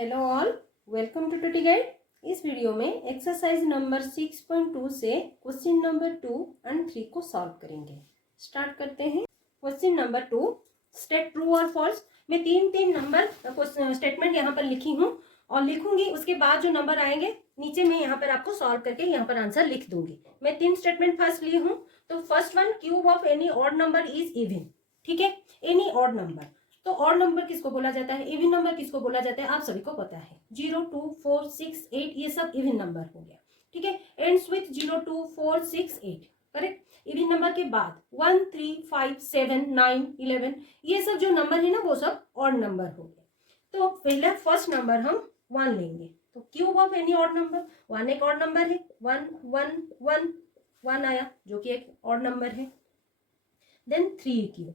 Hello all, welcome to टूटी guide. इस video में एक्सरसाइज नंबर 6.2 से क्वेश्चन नंबर 2 एंड 3 को सॉल्व करेंगे। स्टार्ट करते हैं। क्वेश्चन नंबर 2, स्टेट ट्रू और फॉल्स। मैं तीन नंबर स्टेटमेंट यहाँ पर लिखी हूँ और लिखूंगी, उसके बाद जो नंबर आएंगे नीचे में यहाँ पर आपको सॉल्व करके यहाँ पर आंसर लिख दूंगी। मैं 3 स्टेटमेंट फर्स्ट ली हूँ। तो first one, cube of any odd number is even. ठीक है, एनी ऑड नंबर। तो ऑड नंबर किसको बोला जाता है, इवन नंबर किसको बोला जाता है, आप सभी को पता है। 0, 2, 4, 6, 8 ये सब इवन नंबर हो गया। ठीक है, ends with 0, 2, 4, 6, 8। Correct. Even number के बाद 1, 3, 5, 7, 9, 11 ये सब जो नंबर है ना वो सब ऑड नंबर हो गए। तो पहले फर्स्ट नंबर हम 1 लेंगे। तो cube of any odd number, 1 एक ऑड नंबर है। 1, 1, 1, 1 आया जो कि एक ऑड नंबर है। देन 3 क्यूब,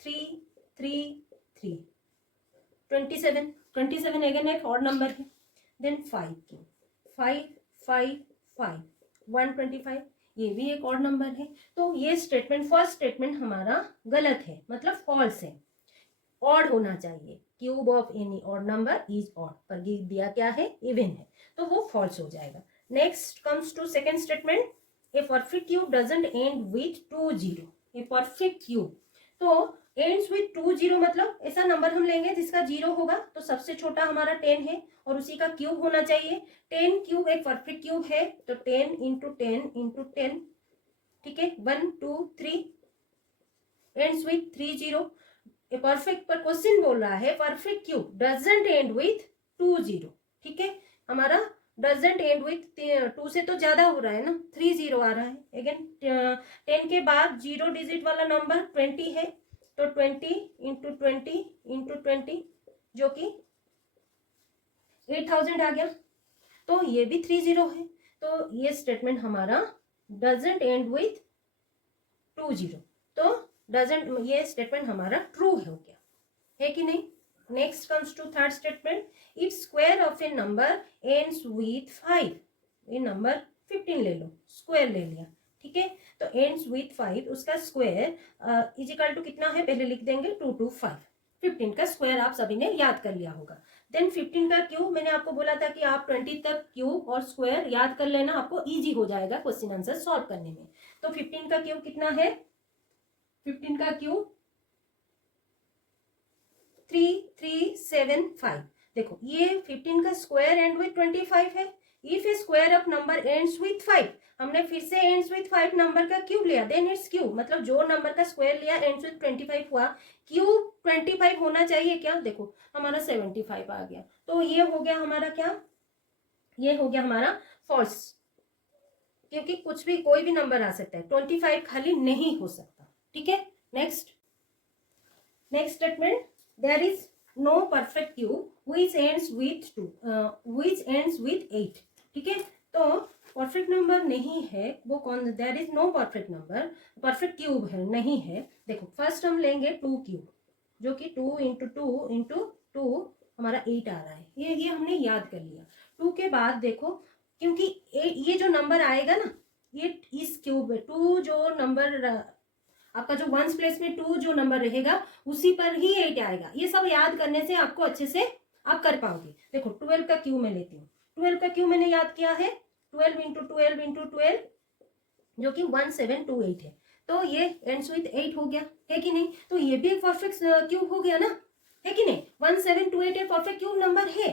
3, 3, 3, 27, 27 अगेन एक ऑड नंबर है। देन 5 क्यूब, 5, 5, 5, 125 ये भी एक ऑड नंबर है। तो ये स्टेटमेंट, फर्स्ट स्टेटमेंट हमारा गलत है, मतलब फॉल्स है। ऑड होना चाहिए। Cube of any odd number is odd, पर दिया क्या है, इवन है, तो वो फॉल्स हो जाएगा। Next comes to second statement, a perfect cube doesn't end with 2 0। A perfect cube तो एंड्स विथ 2 0 मतलब ऐसा नंबर हम लेंगे जिसका 0 होगा। तो सबसे छोटा हमारा 10 है और उसी का क्यूब होना चाहिए। 10 क्यूब एक परफेक्ट क्यूब है, तो 10 इंटू 10 इंटू 10। ठीक है, 1, 2, 3 एंड्स विथ 3 0। ए परफेक्ट, पर क्वेश्चन बोल रहा है perfect cube doesn't end with 2 0। ठीक है, हमारा डजंट एंड विथ 2 से तो ज्यादा हो रहा है ना, 3 0 आ रहा है। अगेन 10 के बाद 0 डिजिट वाला नंबर 20 है, तो 20 इंटू 20 इंटू 20 जो कि 8000 आ गया। तो ये भी 3 0 है। तो ये स्टेटमेंट हमारा डजंट एंड विथ 2 0। तो डजंट, ये स्टेटमेंट हमारा ट्रू हो गया है कि नहीं। Next comes to third statement, if square of a number ends with 5। ये नंबर 15 ले लो, स्क्वायर ले लिया। ठीक है, तो एंड्स विथ 5 उसका स्क्वायर इज इक्वल टू कितना है, पहले लिख देंगे 2 to 5। 15 का स्क्वायर आप सभी ने याद कर लिया होगा। देन 15 का क्यूब, मैंने आपको बोला था कि आप 20 तक क्यूब और स्क्वायर याद कर लेना, आपको इजी हो जाएगा क्वेश्चन आंसर सॉल्व करने में। तो 15 का क्यूब कितना है, 15 का क्यूब 3375। देखो ये 15 का स्क्वायर एंड विथ 25 है। If A square of number ends with 5, हमने फिर से एंड्स विथ 5 नंबर का क्यूब लिया, देन इट्स क्यूब, मतलब जो नंबर का स्क्वायर लिया एंड्स विथ 25 हुआ, क्यूब 25 होना चाहिए क्या, देखो हमारा 75 आ गया। तो ये हो गया हमारा क्या, ये हो गया हमारा फॉल्स, क्योंकि कुछ भी कोई भी नंबर आ सकता है, 25 खाली नहीं हो सकता। ठीक है, next statement, there is no perfect cube which ends with 2 which ends with 8। ठीक है, तो परफेक्ट नंबर नहीं है वो कौन, there is no perfect number, perfect cube है नहीं है। देखो फर्स्ट हम लेंगे 2 क्यूब, जो कि 2 इंटू 2 इंटू 2 हमारा 8 आ रहा है। ये हमने याद कर लिया। 2 के बाद देखो, क्योंकि ये जो नंबर आएगा ना, ये इस क्यूब में 2 जो नंबर आपका जो वंस प्लेस में 2 जो नंबर रहेगा उसी पर ही 8 आएगा। ये सब याद करने से आपको अच्छे से आप कर पाओगे। देखो 12 का क्यू मैं लेती हूँ, 12 का क्यू मैंने याद किया है 12 इंटू 12 इंटू 12 जो कि 1728 है। तो ये एंड्स विथ 8 हो गया है कि नहीं। तो ये भी एक परफेक्ट क्यूब हो गया ना, है कि नहीं। 1728 एक परफेक्ट क्यूब नंबर है।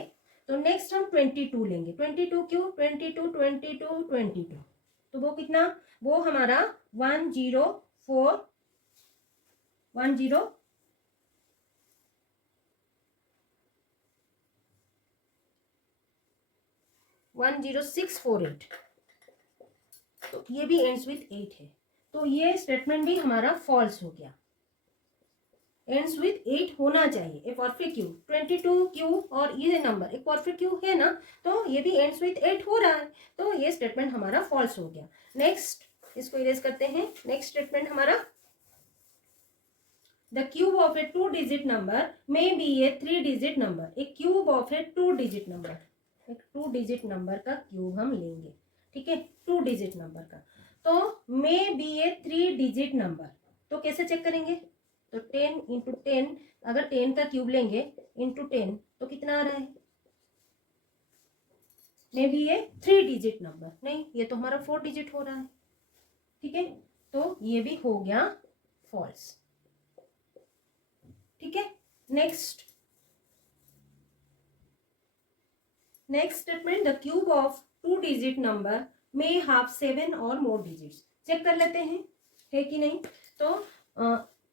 तो नेक्स्ट हम 22 लेंगे, 22 क्यूब 22 22 22, तो वो कितना, वो हमारा 104 10648। तो ये भी एंड्स विथ 8 है। तो ये स्टेटमेंट भी हमारा फॉल्स हो गया। एंड्स विथ 8 होना चाहिए ए परफेक्ट क्यूब। 22 क्यूब और ये नंबर एक परफेक्ट क्यूब है ना, तो ये भी एंड्स विथ 8 हो रहा है। तो ये स्टेटमेंट हमारा फॉल्स हो गया। नेक्स्ट इसको इरेज करते हैं। नेक्स्ट स्टेटमेंट हमारा, The cube of a 2-digit number may be a 3-digit number। एक cube of A 2-digit number, एक 2-digit नंबर का क्यूब हम लेंगे। ठीक है, 2-digit नंबर का, तो may be A 3-digit number. तो कैसे चेक करेंगे, तो 10 इंटू 10, अगर 10 का क्यूब लेंगे इंटू 10 तो कितना आ रहा है, मे बी ये 3 डिजिट नंबर, नहीं ये तो हमारा 4 डिजिट हो रहा है, ठीक है, तो ये भी हो गया फॉल्स, ठीक है। Next statement, the cube of 2 digit number may have 7 और मोर डिजिट्स। चेक कर लेते हैं है कि नहीं। तो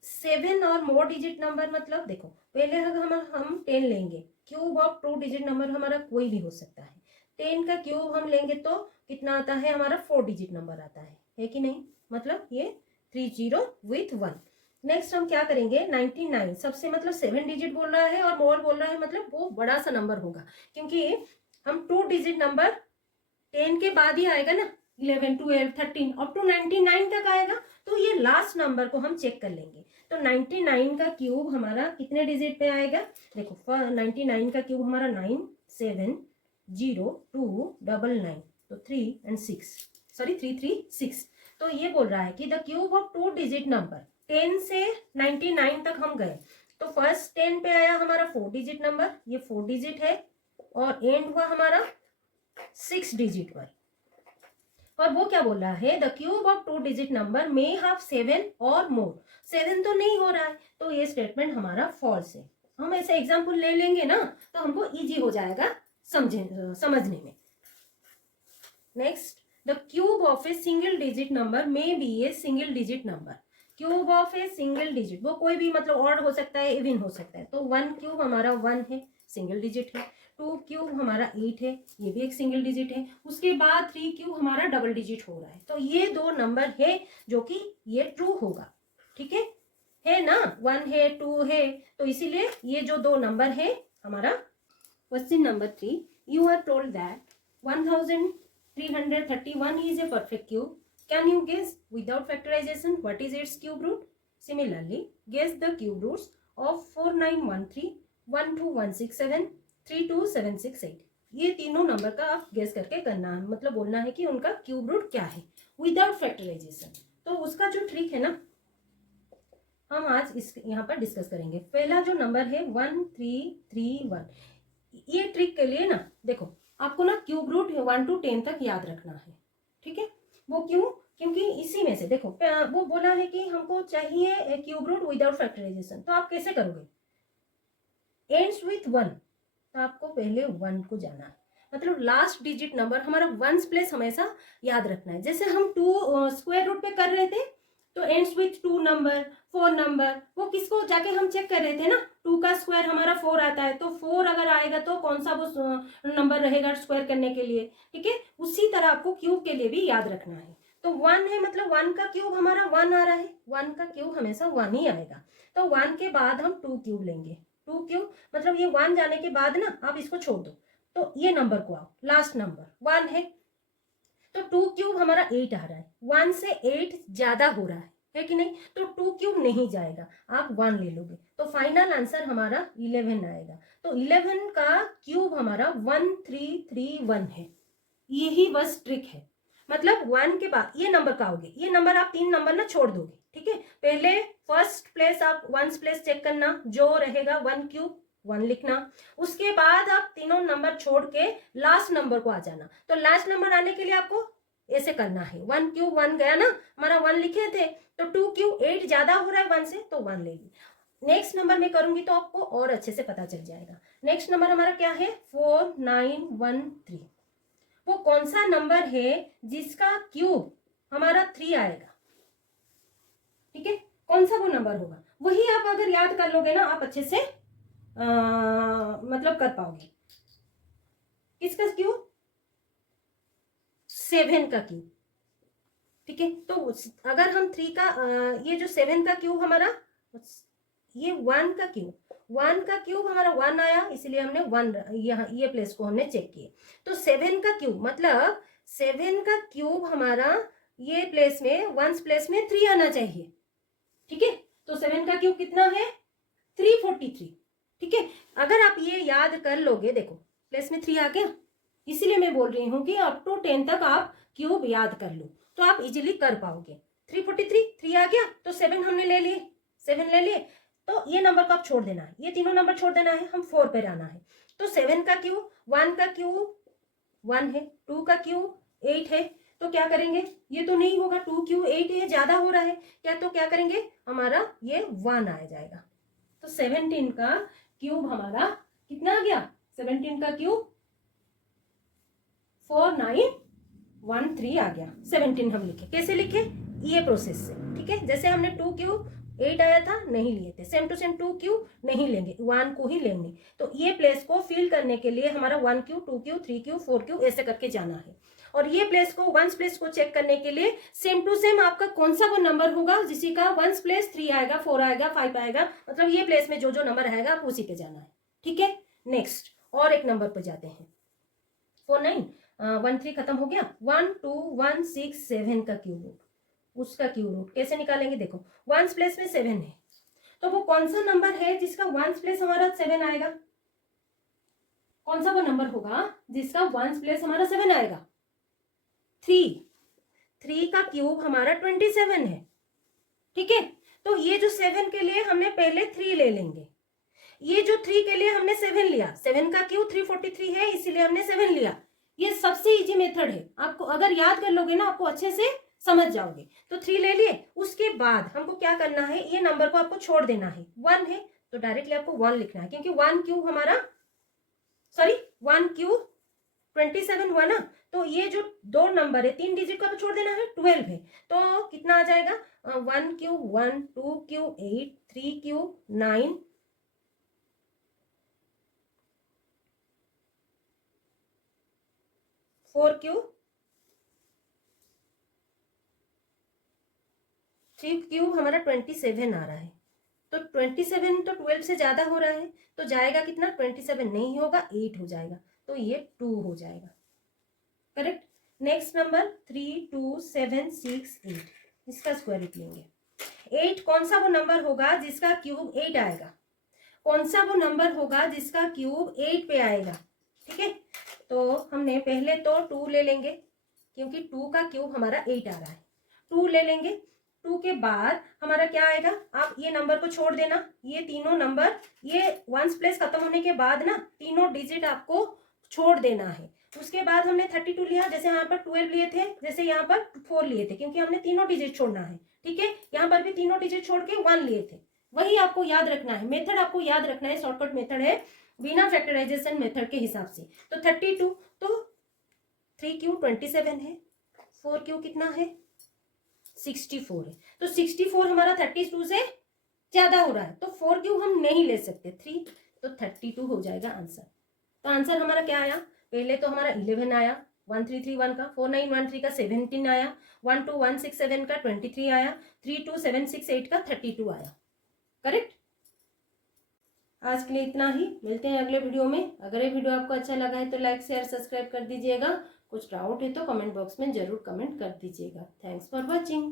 7 और मोर डिजिट नंबर मतलब देखो, पहले हम 10 लेंगे, क्यूब ऑफ 2 डिजिट नंबर हमारा कोई भी हो सकता है, 10 का क्यूब हम लेंगे तो कितना आता है हमारा 4 डिजिट नंबर आता है कि नहीं, मतलब ये 30 विथ 1। नेक्स्ट हम क्या करेंगे, 99 सबसे मतलब 7 डिजिट बोल रहा है और मोर बोल रहा है, मतलब वो बड़ा सा नंबर होगा, क्योंकि हम 2 डिजिट नंबर 10 के बाद ही आएगा ना, 11 12 13 अप टू 99 तक आएगा, तो ये लास्ट नंबर को हम चेक कर लेंगे। तो 99 का क्यूब हमारा कितने डिजिट पे आएगा, देखो 99 का क्यूब हमारा 9 7 0 2 9 तो 3 and 6 सॉरी 3 3 6। तो ये बोल रहा है कि the cube of 2 digit number 10 से 99 तक हम गए, तो फर्स्ट 10 पे आया हमारा 4 डिजिट नंबर, ये 4 डिजिट है, और एंड हुआ हमारा 6 डिजिट पर। और वो क्या बोल रहा है, the cube of 2 digit number may have 7 और मोर। 7 तो नहीं हो रहा है, तो ये स्टेटमेंट हमारा फॉल्स है। हम ऐसे एग्जाम्पल ले लेंगे ना तो हमको इजी हो जाएगा समझने में। Next, the cube of a single digit number may be a single digit number. Cube of a single digit, वो कोई भी मतलब ऑड हो सकता है, इवन हो सकता है, तो 1 क्यूब हमारा 1 है, सिंगल डिजिट है। 2 क्यूब हमारा 8 है, ये भी एक सिंगल डिजिट है। उसके बाद 3 क्यूब हमारा डबल डिजिट हो रहा है, तो ये 2 नंबर है जो कि ये ट्रू होगा, ठीक है ना, 1 है 2 है, तो इसीलिए ये जो 2 नंबर है हमारा। Question number 3, you are told that 1331 is a perfect cube. Can you guess without factorization what is its cube root? Similarly, guess the cube roots of 4913, 12167, 32768। ये तीनों नंबर का आप गेस करके करना है, मतलब बोलना है कि उनका क्यूब रूट क्या है विदाउट फैक्टराइजेशन। तो उसका जो ट्रिक है ना, हम आज इस यहाँ पर डिस्कस करेंगे। पहला जो नंबर है 1331, ये ट्रिक के लिए ना देखो, आपको ना क्यूब रूट 1 to 10 तक याद रखना है, ठीक है। वो क्यों, क्योंकि इसी में से देखो वो बोला है कि हमको चाहिए क्यूब रूट विदाउट फैक्टराइजेशन, तो आप कैसे करोगे, एंड्स विथ 1, तो आपको पहले 1 को जाना है, मतलब लास्ट डिजिट नंबर हमारा 1 प्लेस हमेशा याद रखना है। जैसे हम 2 स्क्वायर रूट पे कर रहे थे, तो एंड्स विथ 2 नंबर 4 नंबर, वो किसको जाके हम चेक कर रहे थे ना, 2 का स्क्वायर हमारा 4 आता है, तो 4 अगर आएगा तो कौन सा वो नंबर रहेगा स्क्वायर करने के लिए, ठीक है। उसी तरह आपको क्यूब के लिए भी याद रखना है। तो 1 है, मतलब 1 का क्यूब हमारा 1 आ रहा है, 1 का क्यूब हमेशा 1 ही आएगा, तो 1 के बाद हम 2 क्यूब लेंगे। 2 क्यूब मतलब ये 1 जाने के बाद ना आप इसको छोड़ दो, तो ये नंबर को आओ, लास्ट नंबर 1 है, तो 2 क्यूब हमारा 8 आ रहा है, 1 से 8 ज्यादा हो रहा है कि नहीं, तो 2 क्यूब नहीं जाएगा, आप 1 ले लोगे, तो फाइनल आंसर हमारा 11 आएगा। तो 11 का क्यूब हमारा 1331 है। यही बस ट्रिक है, मतलब 1 के बाद ये नंबर का आओगे, ये नंबर आप 3 नंबर ना छोड़ दोगे, ठीक है। पहले फर्स्ट प्लेस आप 1 प्लेस चेक करना, जो रहेगा 1 क्यूब 1 लिखना, उसके बाद आप तीनों नंबर छोड़ के लास्ट नंबर को आ जाना। तो लास्ट नंबर आने के लिए आपको ऐसे करना है, 1 क्यूब 1 गया ना, हमारा 1 लिखे थे, तो 2 क्यूब 8 ज्यादा हो रहा है 1 से, तो 1 ले ली। नेक्स्ट नंबर में करूंगी तो आपको और अच्छे से पता चल जाएगा। नेक्स्ट नंबर हमारा क्या है, 4913। वो कौन सा नंबर है जिसका क्यूब हमारा 3 आएगा, ठीक है, कौन सा वो नंबर होगा, वही आप अगर याद कर लोगे ना, आप अच्छे से मतलब कर पाओगे। किसका क्यूब, 7 का क्यूब, ठीक है। तो अगर हम 3 का ये जो 7 का क्यूब हमारा, ये 1 का क्यूब, 1 का क्यूब हमारा 1 आया, इसलिए हमने 1 यहाँ ये प्लेस को हमने चेक किए। तो 7 का क्यूब मतलब 7 का क्यूब हमारा ये प्लेस में 1 प्लेस में 3 आना चाहिए, ठीक है। तो 7 का क्यूब कितना है, 343, ठीक है। अगर आप ये याद कर लोगे, देखो प्लेस में 3 आ गया, इसीलिए मैं बोल रही हूँ कि अप टू 10 तक आप क्यूब याद कर लो, तो आप इजीली कर पाओगे। 343 3 आ गया, तो 7 हमने ले लिए, 7 ले लिए, तो ये नंबर को आप छोड़ देना है, ये तीनों नंबर छोड़ देना है, हम 4 पे रहना है। तो 7 का क्यूब, 1 का क्यूब 1 है, 2 का क्यूब 8 है, तो क्या करेंगे, ये तो नहीं होगा, 2 क्यूब 8 है, ज्यादा हो रहा है क्या, तो क्या करेंगे, हमारा ये 1 आ जाएगा। तो 17 का क्यूब हमारा कितना आ गया, 17 का क्यूब 4913 आ गया। 17 हम लिखे, कैसे लिखे, ये प्रोसेस से, ठीक है। जैसे हमने 2 क्यूब 8 आया था, नहीं लिए थे, सेम टू सेम 2 क्यूब नहीं लेंगे, 1 को ही लेंगे। तो ये प्लेस को फिल करने के लिए हमारा 1 क्यूब 2 क्यूब 3 क्यूब 4 क्यूब ऐसे करके जाना है। और ये प्लेस को, वंस प्लेस को चेक करने के लिए सेम टू सेम आपका कौन सा वो नंबर होगा जिसी का वंस प्लेस 3 आएगा, 4 आएगा, 5 आएगा, मतलब ये प्लेस में जो जो नंबर आएगा आप उसी पे जाना है, ठीक है। नेक्स्ट और एक नंबर पर जाते हैं, 4913 खत्म हो गया, 12167 का क्यूब रूट, उसका क्यूब रूट कैसे निकालेंगे, देखो वंस प्लेस में 7 है, तो वो कौन सा नंबर है जिसका वंस प्लेस हमारा 7 आएगा, कौन सा वो नंबर होगा जिसका वंस प्लेस हमारा 7 आएगा, 3 का क्यूब हमारा 27 है, ठीक है। तो ये जो 7 के लिए हमने पहले 3 ले लेंगे, ये जो 3 के लिए हमने 7 लिया, 7 का क्यूब 343 है, इसीलिए हमने 7 लिया। ये सबसे इजी मेथड है, आपको अगर याद कर लोगे ना आपको अच्छे से समझ जाओगे। तो 3 ले लिए, उसके बाद हमको क्या करना है, ये नंबर को आपको छोड़ देना है, 1 है तो डायरेक्टली आपको 1 लिखना है, क्योंकि 1 क्यूब हमारा, सॉरी 1 क्यूब 27 हुआ ना, तो ये जो 2 नंबर है 3 डिजिट को छोड़ देना है, 12 है, तो कितना आ जाएगा, 1 cube 1, 2 cube 8, 3 cube 9, 4 cube 3 cube हमारा 27 आ रहा है। तो 27 तो 12 से ज्यादा हो रहा है, तो जाएगा कितना, 27 नहीं होगा, 8 हो जाएगा, तो ये 2 हो जाएगा, करेक्ट। नेक्स्ट नंबर 32768, इसका स्क्वायर रूट लेंगे। 8 कौन सा वो नंबर होगा जिसका क्यूब 8 आएगा, कौन सा वो नंबर होगा जिसका क्यूब 8 पे आएगा, ठीक है। तो हमने पहले तो 2 ले लेंगे, क्योंकि 2 का क्यूब हमारा 8 आ रहा है, 2 ले लेंगे। 2 के बाद हमारा क्या आएगा, आप ये नंबर को छोड़ देना, ये तीनों नंबर, ये वंस प्लेस खत्म होने के बाद ना तीनों डिजिट आपको छोड़ देना है। उसके बाद हमने 32 लिया, जैसे यहाँ पर 12 लिए थे, जैसे यहाँ पर 4 लिए थे, क्योंकि हमने तीनों डिजिट छोड़ना है, ठीक है। यहाँ पर भी तीनों डिजिट छोड़ के 1 लिए थे, वही आपको याद रखना है, मेथड आपको याद रखना है, शॉर्टकट मेथड है बिना फैक्टराइजेशन मेथड के हिसाब से। तो 32, तो 3 क्यूब 27 है, 4 क्यूब कितना है 64 है, तो 64 हमारा 32 से ज्यादा हो रहा है, तो 4 क्यूब हम नहीं ले सकते, 3, तो 32 हो जाएगा आंसर। तो आंसर हमारा क्या आया, पहले तो हमारा 11 आया, 1331 का, 4913 का 17 आया, 12167 का 23 आया, 32768 का 32 आया, करेक्ट। आज के लिए इतना ही, मिलते हैं अगले वीडियो में। अगर ये वीडियो आपको अच्छा लगा है तो लाइक शेयर सब्सक्राइब कर दीजिएगा, कुछ डाउट है तो कमेंट बॉक्स में जरूर कमेंट कर दीजिएगा। Thanks for watching.